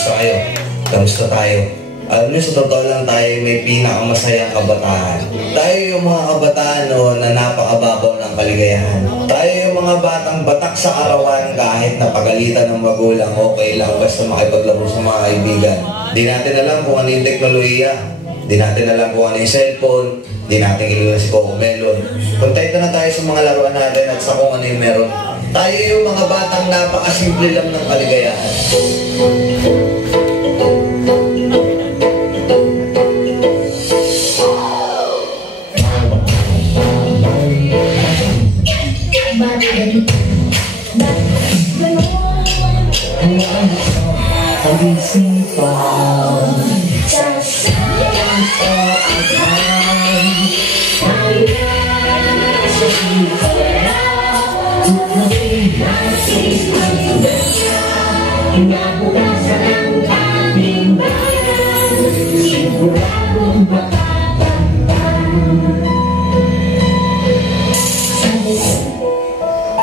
Kamusta kayo? Kamusta tayo? Alam niyo, sa totoo lang tayo may pinakamasayang kabataan. Tayo yung mga kabataan na napakababaw ng kaligayahan. Tayo yung mga batang batak sa arawan kahit napagalitan ng magulang, okay lang basta makipaglaro sa mga kaibigan. Di natin alam kung ano yung teknolohiya. Di natin alam kung ano yung cellphone. Di natin kilala si Coco Melon. Kontento na tayo sa mga laruan natin at sa kung ano yung meron. Tayo yung mga batang napakasimple lang ng kaligayahan.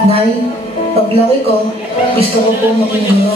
Nay, paglaki ko, gusto ko po maging guro.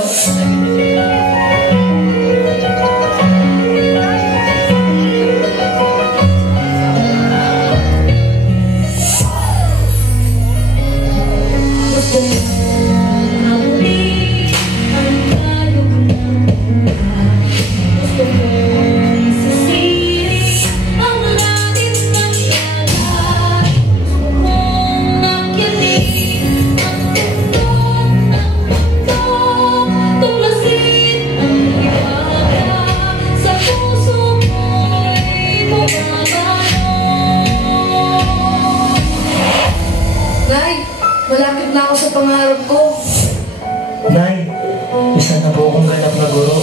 Malapit na ako sa pangarap ko. Nay, isa na po akong ganap na guro.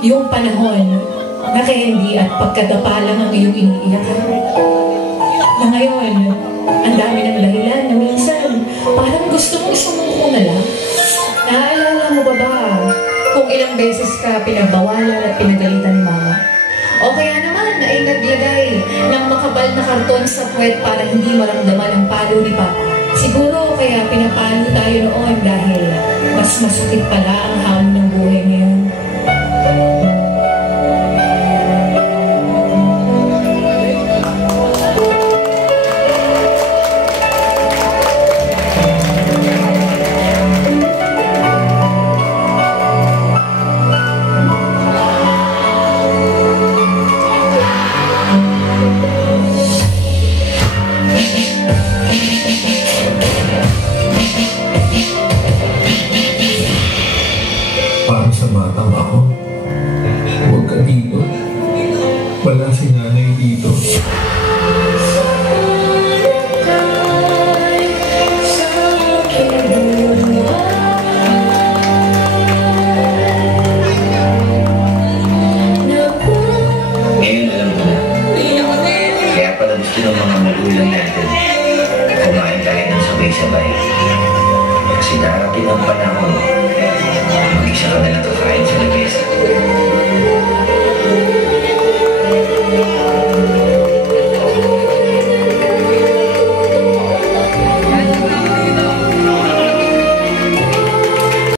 Yung panahon na candy at pagkadapalan ng iyong iniiyakan. Na ngayon, ang dami ng dahilan na minsan parang gusto mong sumuko na lang. Naalala mo ba kung ilang beses ka pinabawalan at pinagalitan ni mama? O kaya naman ay naglagay ng makapal na karton sa puwet para hindi maramdaman ang palo ni papa. Siguro kaya pinapalo tayo noon dahil mas masakit pala ang hamon ng buhay ngayon. Para sa batang ako, huwag ka dito. Wala si nanay dito.